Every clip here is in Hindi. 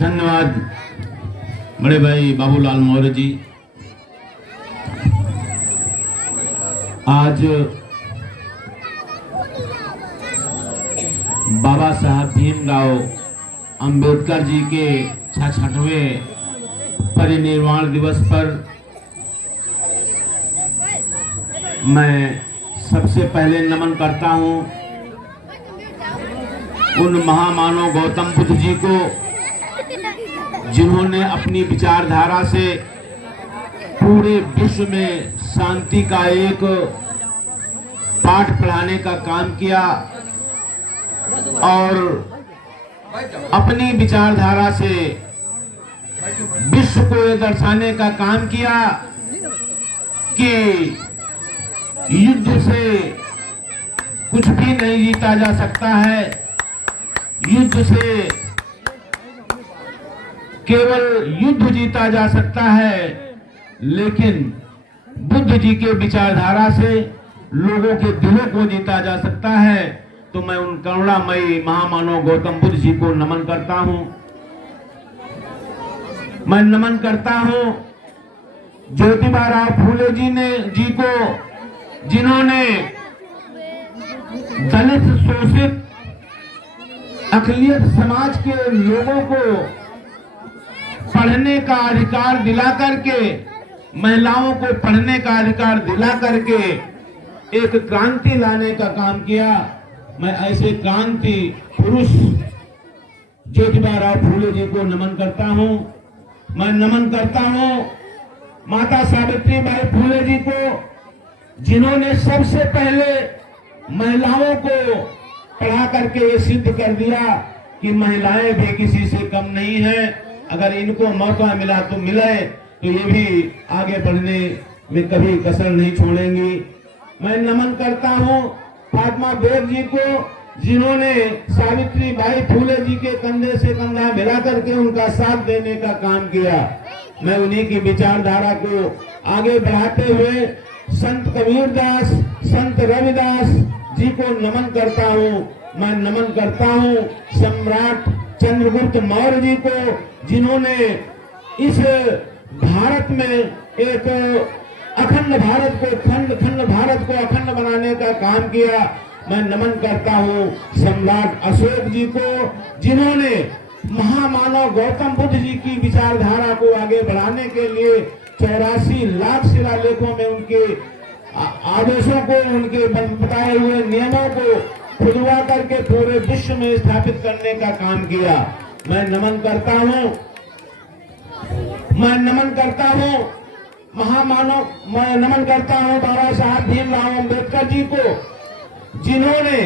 धन्यवाद बड़े भाई बाबूलाल मौर्य जी। आज बाबा साहब भीमराव अंबेडकर जी के 66वें परिनिर्वाण दिवस पर मैं सबसे पहले नमन करता हूं उन महामानव गौतम बुद्ध जी को, जिन्होंने अपनी विचारधारा से पूरे विश्व में शांति का एक पाठ पढ़ाने का काम किया और अपनी विचारधारा से विश्व को यह दर्शाने का काम किया कि युद्ध से कुछ भी नहीं जीता जा सकता है। युद्ध से केवल युद्ध जीता जा सकता है, लेकिन बुद्ध जी के विचारधारा से लोगों के दिलों को जीता जा सकता है। तो मैं उन करुणामयी महामानव गौतम बुद्ध जी को नमन करता हूं। मैं नमन करता हूं ज्योतिबा राव फूले जी को, जिन्होंने दलित शोषित अखिलियत समाज के लोगों को पढ़ने का अधिकार दिला करके, महिलाओं को पढ़ने का अधिकार दिला करके एक क्रांति लाने का काम किया। मैं ऐसे क्रांति पुरुष ज्योतिबा राव फूले जी को नमन करता हूं। मैं नमन करता हूं माता सावित्रीबाई फूले जी को, जिन्होंने सबसे पहले महिलाओं को पढ़ा करके ये सिद्ध कर दिया कि महिलाएं भी किसी से कम नहीं है। अगर इनको मौका मिला तो मिले, तो ये भी आगे बढ़ने में कभी कसर नहीं छोड़ेंगी। मैं नमन करता हूं फातिमा बेग जी को, जिन्होंने सावित्रीबाई फूले जी के कंधे से कंधा मिला करके उनका साथ देने का काम किया। मैं उन्हीं की विचारधारा को आगे बढ़ाते हुए संत कबीरदास, संत रविदास जी को नमन करता हूँ। मैं नमन करता हूँ सम्राट चंद्रगुप्त मौर्य जी को, जिन्होंने इस भारत में एक अखंड भारत को, खंड भारत को अखंड बनाने का काम किया। मैं नमन करता हूँ सम्राट अशोक जी को, जिन्होंने महामानव गौतम बुद्ध जी की विचारधारा को आगे बढ़ाने के लिए 84 लाख शिलालेखों में उनके आदेशों को, उनके बताए हुए नियमों को खुदवा करके पूरे विश्व में स्थापित करने का काम किया। मैं नमन करता हूँ महामानव, मैं नमन करता हूँ बाबा साहब भीमराव अंबेडकर जी को, जिन्होंने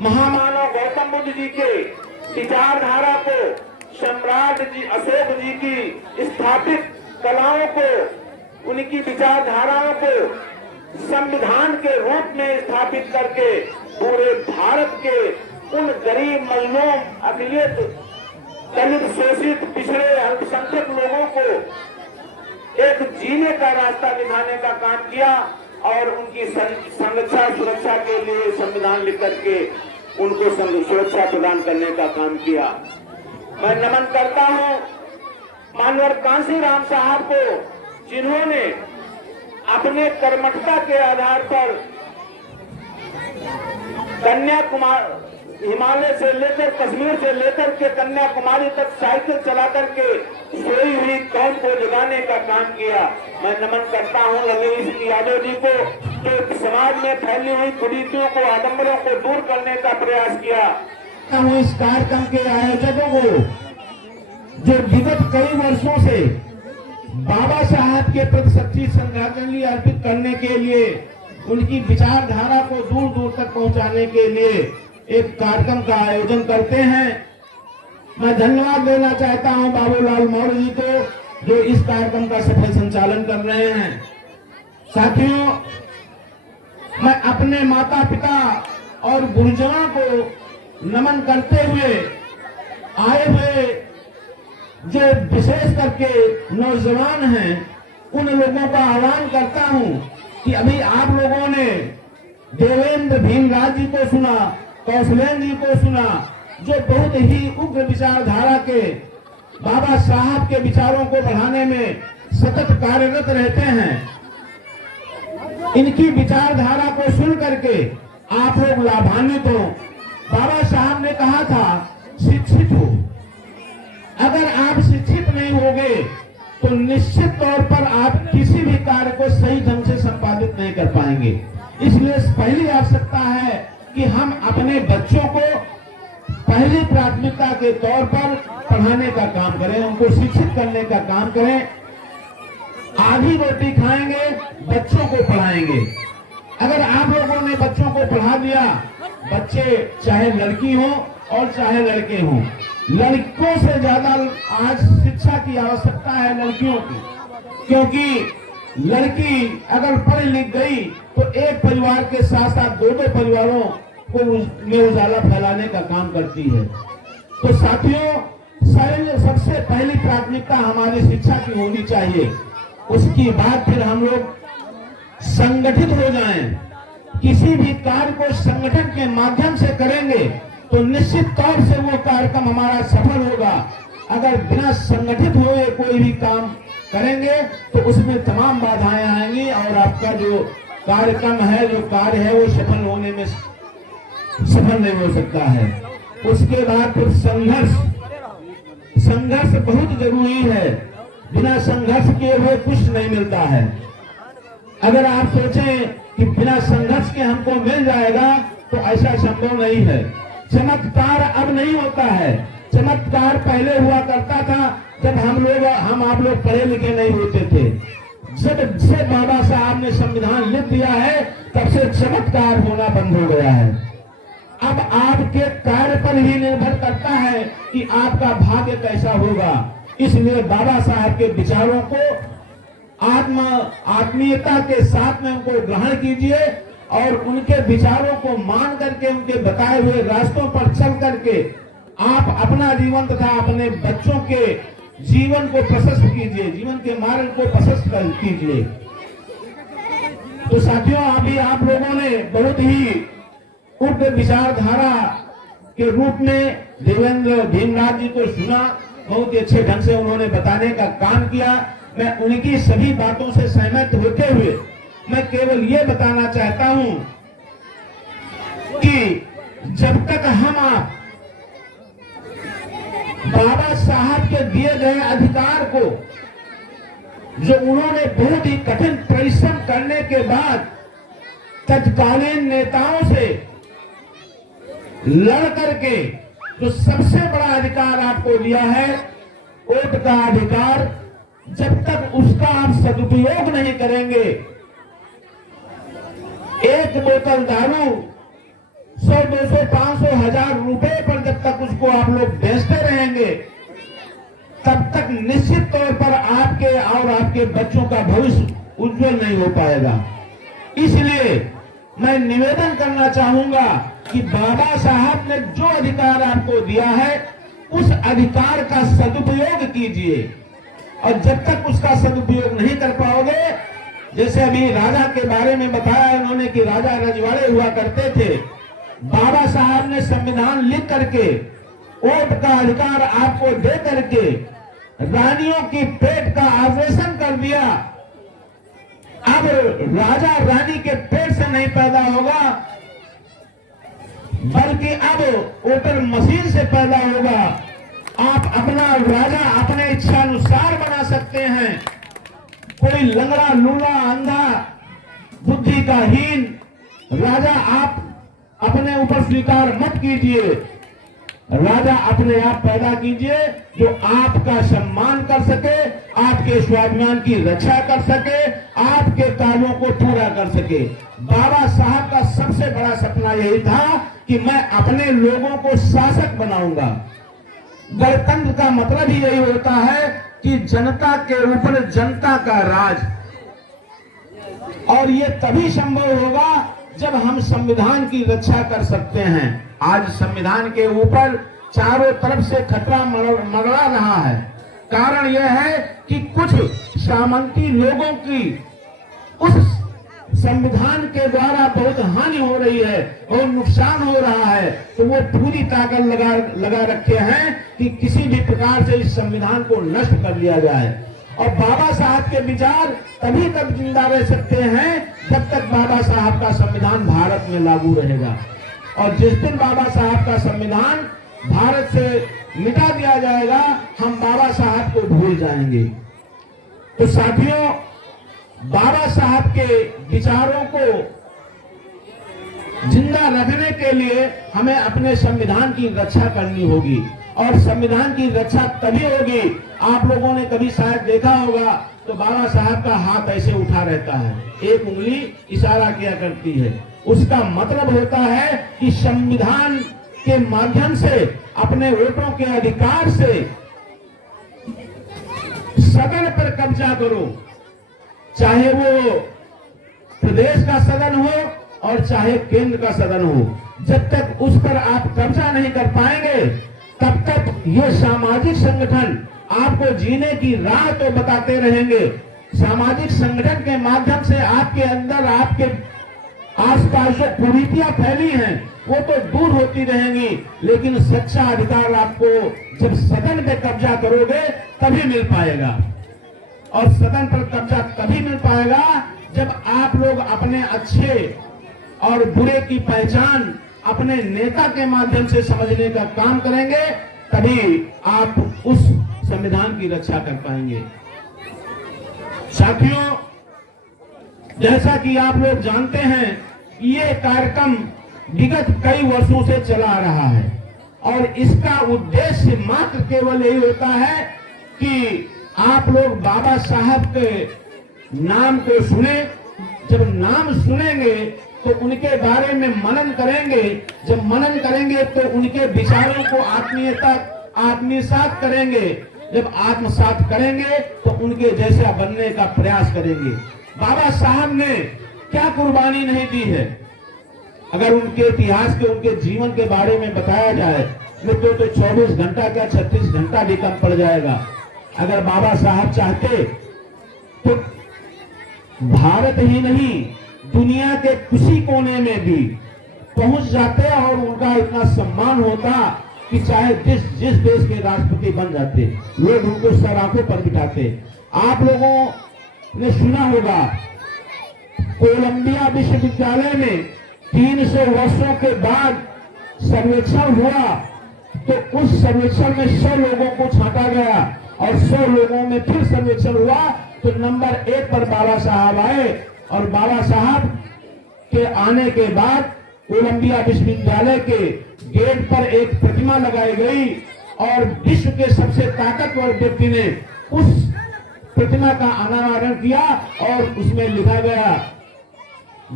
महामानव गौतम बुद्ध जी के विचारधारा को, सम्राट जी अशोक जी की स्थापित कलाओं को, उनकी विचारधाराओं को संविधान के रूप में स्थापित करके पूरे भारत के उन गरीब, मजलूम, अकलियत, दलित, शोषित, पिछड़े, अल्पसंख्यक लोगों को एक जीने का रास्ता दिखाने का काम किया और उनकी संरक्षा सुरक्षा के लिए संविधान लिख करके उनको सुरक्षा प्रदान करने का काम किया। मैं नमन करता हूँ मानवर कांशीराम साहब को, जिन्होंने अपने कर्मठता के आधार पर कन्याकुमारी, हिमालय से लेकर कश्मीर से लेकर के कन्याकुमारी तक साइकिल चला करके सोई हुई कौम को जगाने का काम किया। मैं नमन करता हूँ ललित सिंह यादव जी को, जो समाज में फैली हुई कुरीतियों को, आडंबरों को दूर करने का प्रयास किया। इस कार्यक्रम के आयोजकों को, जो विगत कई वर्षों से बाबा साहब के प्रति सच्ची श्रद्धांजलि अर्पित करने के लिए, उनकी विचारधारा को दूर दूर तक पहुंचाने के लिए एक कार्यक्रम का आयोजन करते हैं। मैं धन्यवाद देना चाहता हूं बाबूलाल मौर्य जी को, जो इस कार्यक्रम का सफल संचालन कर रहे हैं। साथियों, मैं अपने माता पिता और गुरुजनों को नमन करते हुए आए हुए जो विशेष करके नौजवान हैं, उन लोगों का आह्वान करता हूं कि अभी आप लोगों ने देवेंद्र भीमराव जी को सुना, कौशलेंद्र जी को सुना, जो बहुत ही उग्र विचारधारा के बाबा साहब के विचारों को बढ़ाने में सतत कार्यरत रहते हैं, इनकी विचारधारा को सुन करके आप लोग लाभान्वित हो। बाबा साहब ने कहा था शिक्षित हो। अगर आप शिक्षित नहीं होगे तो निश्चित तौर पर आप किसी भी कार्य को सही ढंग से संपादित नहीं कर पाएंगे। इसलिए पहली आवश्यकता है कि हम अपने बच्चों को पहली प्राथमिकता के तौर पर पढ़ाने का काम करें, उनको शिक्षित करने का काम करें। आधी रोटी खाएंगे, बच्चों को पढ़ाएंगे। अगर आप लोगों ने बच्चों को पढ़ा दिया, बच्चे चाहे लड़की हो और चाहे लड़के हों, लड़कों से ज्यादा आज शिक्षा की आवश्यकता है लड़कियों की, क्योंकि लड़की अगर पढ़ लिख गई तो एक परिवार के साथ साथ दो परिवारों को में उजाला फैलाने का काम करती है। तो साथियों, सबसे पहली प्राथमिकता हमारी शिक्षा की होनी चाहिए। उसकी बाद फिर हम लोग संगठित हो जाएं। किसी भी कार्य को संगठन के माध्यम से करेंगे तो निश्चित तौर से वो कार्यक्रम हमारा सफल होगा। अगर बिना संगठित हुए कोई भी काम करेंगे तो उसमें तमाम बाधाएं आएंगी और आपका जो कार्यक्रम है, जो कार्य है, वो सफल होने में सफल नहीं हो सकता है। उसके बाद फिर संघर्ष बहुत जरूरी है। बिना संघर्ष किए हुए कुछ नहीं मिलता है। अगर आप सोचें कि बिना संघर्ष के हमको मिल जाएगा तो ऐसा संभव नहीं है। चमत्कार अब नहीं होता है। चमत्कार पहले हुआ करता था जब हम आप लोग पढ़े लिखे नहीं होते थे। जब से बाबा साहब ने संविधान लिख दिया है तब से चमत्कार होना बंद हो गया है। अब आपके कार्य पर ही निर्भर करता है कि आपका भाग्य कैसा होगा। इसलिए बाबा साहब के विचारों को आत्मीयता के साथ में उनको ग्रहण कीजिए और उनके विचारों को मान करके, उनके बताए हुए रास्तों पर चल करके आप अपना जीवन तथा अपने बच्चों के जीवन को प्रशस्त कीजिए, जीवन के मार्ग को प्रशस्त कीजिए। तो साथियों, अभी आप लोगों ने बहुत ही उग्र विचारधारा के रूप में देवेंद्र भीमराव जी को सुना। बहुत ही अच्छे ढंग से उन्होंने बताने का काम किया। मैं उनकी सभी बातों से सहमत होते हुए मैं केवल ये बताना चाहता हूं कि जब तक हम आप बाबा साहब के दिए गए अधिकार को, जो उन्होंने बहुत ही कठिन परिश्रम करने के बाद तत्कालीन नेताओं से लड़ करके जो सबसे बड़ा अधिकार आपको दिया है, वोट का अधिकार, जब तक उसका आप सदुपयोग नहीं करेंगे, एक बोतल दारू 100, 200, 500, 1000 रुपए पर जब तक उसको आप लोग बेचते रहेंगे, तब तक निश्चित तौर पर आपके और आपके बच्चों का भविष्य उज्जवल नहीं हो पाएगा। इसलिए मैं निवेदन करना चाहूंगा कि बाबा साहब ने जो अधिकार आपको दिया है, उस अधिकार का सदुपयोग कीजिए। और जब तक उसका सदुपयोग नहीं कर पाओगे, जैसे अभी राजा के बारे में बताया उन्होंने कि राजा रजवाड़े हुआ करते थे, बाबा साहब ने संविधान लिख करके वोट का अधिकार आपको दे करके रानियों की पेट का ऑपरेशन कर दिया। अब राजा रानी के पेट से नहीं पैदा होगा, बल्कि अब वोटर मशीन से पैदा होगा। आप अपना राजा अपने इच्छा अनुसार बना सकते हैं। कोई लंगड़ा, लूला, अंधा, बुद्धि का हीन राजा आप अपने ऊपर स्वीकार मत कीजिए। राजा अपने आप पैदा कीजिए जो आपका सम्मान कर सके, आपके स्वाभिमान की रक्षा कर सके, आपके कार्यों को पूरा कर सके। बाबा साहब का सबसे बड़ा सपना यही था कि मैं अपने लोगों को शासक बनाऊंगा। गणतंत्र का मतलब ही यही होता है कि जनता के ऊपर जनता का राज, और ये तभी संभव होगा जब हम संविधान की रक्षा कर सकते हैं। आज संविधान के ऊपर चारों तरफ से खतरा मंडरा रहा है। कारण यह है कि कुछ सामंती लोगों की उस संविधान के द्वारा बहुत हानि हो रही है और नुकसान हो रहा है, तो वो पूरी ताकत लगा रखे हैं कि किसी भी प्रकार से इस संविधान को नष्ट कर लिया जाए। और बाबा साहब के विचार तभी तक जिंदा रह सकते हैं जब तक बाबा साहब का संविधान भारत में लागू रहेगा। और जिस दिन बाबा साहब का संविधान भारत से मिटा दिया जाएगा, हम बाबा साहब को भूल जाएंगे। तो साथियों, बाबा साहब के विचारों को जिंदा रखने के लिए हमें अपने संविधान की रक्षा करनी होगी। और संविधान की रक्षा तभी होगी, आप लोगों ने कभी शायद देखा होगा तो बाबा साहब का हाथ ऐसे उठा रहता है, एक उंगली इशारा किया करती है। उसका मतलब होता है कि संविधान के माध्यम से, अपने वोटों के अधिकार से सदन पर कब्जा करो, चाहे वो प्रदेश का सदन हो और चाहे केंद्र का सदन हो। जब तक उस पर आप कब्जा नहीं कर पाएंगे, तब तक ये सामाजिक संगठन आपको जीने की राह तो बताते रहेंगे। सामाजिक संगठन के माध्यम से आपके अंदर, आपके आसपास जो कुरीतियां फैली हैं वो तो दूर होती रहेंगी, लेकिन सच्चा अधिकार आपको जब सदन पे कब्जा करोगे तभी मिल पाएगा। और सदन पर कब्जा तभी मिल पाएगा जब आप लोग अपने अच्छे और बुरे की पहचान अपने नेता के माध्यम से समझने का काम करेंगे, तभी आप उस संविधान की रक्षा कर पाएंगे। साथियों, जैसा कि आप लोग जानते हैं, ये कार्यक्रम विगत कई वर्षों से चला आ रहा है और इसका उद्देश्य मात्र केवल यही होता है कि आप लोग बाबा साहब के नाम को सुने। जब नाम सुनेंगे तो उनके बारे में मनन करेंगे, जब मनन करेंगे तो उनके विचारों को आत्मसात करेंगे, जब आत्मसात करेंगे तो उनके जैसा बनने का प्रयास करेंगे। बाबा साहब ने क्या कुर्बानी नहीं दी है। अगर उनके इतिहास के, उनके जीवन के बारे में बताया जाए तो 24 घंटा क्या 36 घंटा भी कम पड़ जाएगा। अगर बाबा साहब चाहते तो भारत ही नहीं, दुनिया के किसी कोने में भी पहुंच जाते और उनका इतना सम्मान होता कि चाहे जिस देश के राष्ट्रपति बन जाते, लोग उनको सराखों पर बिठाते। आप लोगों ने सुना होगा, कोलंबिया विश्वविद्यालय में 300 वर्षों के बाद सर्वेक्षण हुआ, तो उस सर्वेक्षण में 100 लोगों को छांटा गया और 100 लोगों में फिर सर्वेक्षण हुआ तो नंबर 1 पर बाबा साहब आए। और बाबा साहब के आने के बाद कोलंबिया विश्वविद्यालय के गेट पर एक प्रतिमा लगाई गई और विश्व के सबसे ताकतवर व्यक्ति ने उस प्रतिमा का अनावरण किया और उसमें लिखा गया,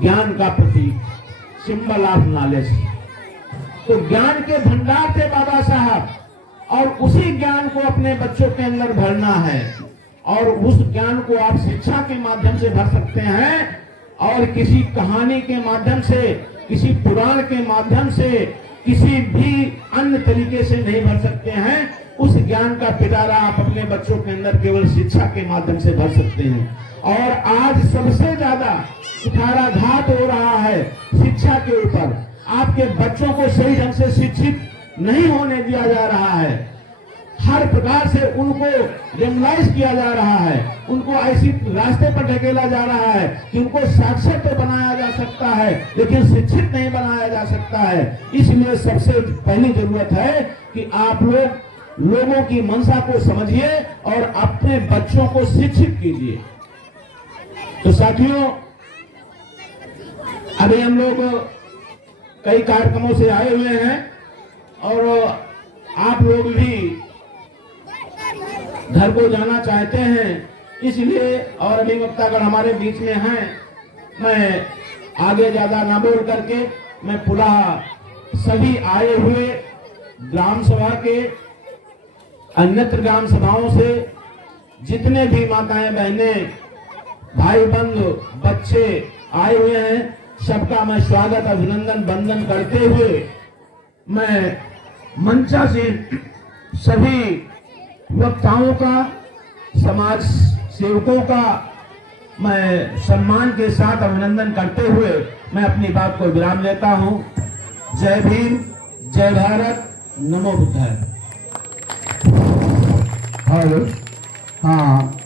ज्ञान का प्रतीक, सिंबल ऑफ नॉलेज। तो ज्ञान के भंडार थे बाबा साहब और उसी ज्ञान को अपने बच्चों के अंदर भरना है। और उस ज्ञान को आप शिक्षा के माध्यम से भर सकते हैं और किसी कहानी के माध्यम से, किसी पुराण के माध्यम से, किसी भी अन्य तरीके से नहीं भर सकते हैं। उस ज्ञान का पिटारा आप अपने बच्चों के अंदर केवल शिक्षा के माध्यम से भर सकते हैं। और आज सबसे ज्यादा कुठाराघात हो रहा है शिक्षा के ऊपर। आपके बच्चों को सही ढंग से शिक्षित नहीं होने दिया जा रहा है, हर प्रकार से उनको डेमोलाइज किया जा रहा है, उनको ऐसी रास्ते पर ढकेला जा रहा है कि उनको साक्षर तो बनाया जा सकता है लेकिन शिक्षित नहीं बनाया जा सकता है। इसलिए सबसे पहली जरूरत है कि आप लोगों की मंशा को समझिए और अपने बच्चों को शिक्षित कीजिए। तो साथियों, अभी हम लोग कई कार्यक्रमों से आए हुए हैं और आप लोग भी घर को जाना चाहते हैं, इसलिए और अभी वक्तागण हमारे बीच में हैं, मैं आगे ज्यादा ना बोल करके मैं पुनः सभी आए हुए ग्राम सभा के, अन्यत्र ग्राम सभाओं से जितने भी माताएं बहनें, भाई बंधु, बच्चे आए हुए हैं, सबका मैं स्वागत, अभिनंदन, वंदन करते हुए मैं मंचा से सभी वक्ताओं का, समाज सेवकों का मैं सम्मान के साथ अभिनंदन करते हुए मैं अपनी बात को विराम लेता हूं। जय भीम, जय भारत, नमो बुद्धाय। हेलो, हाँ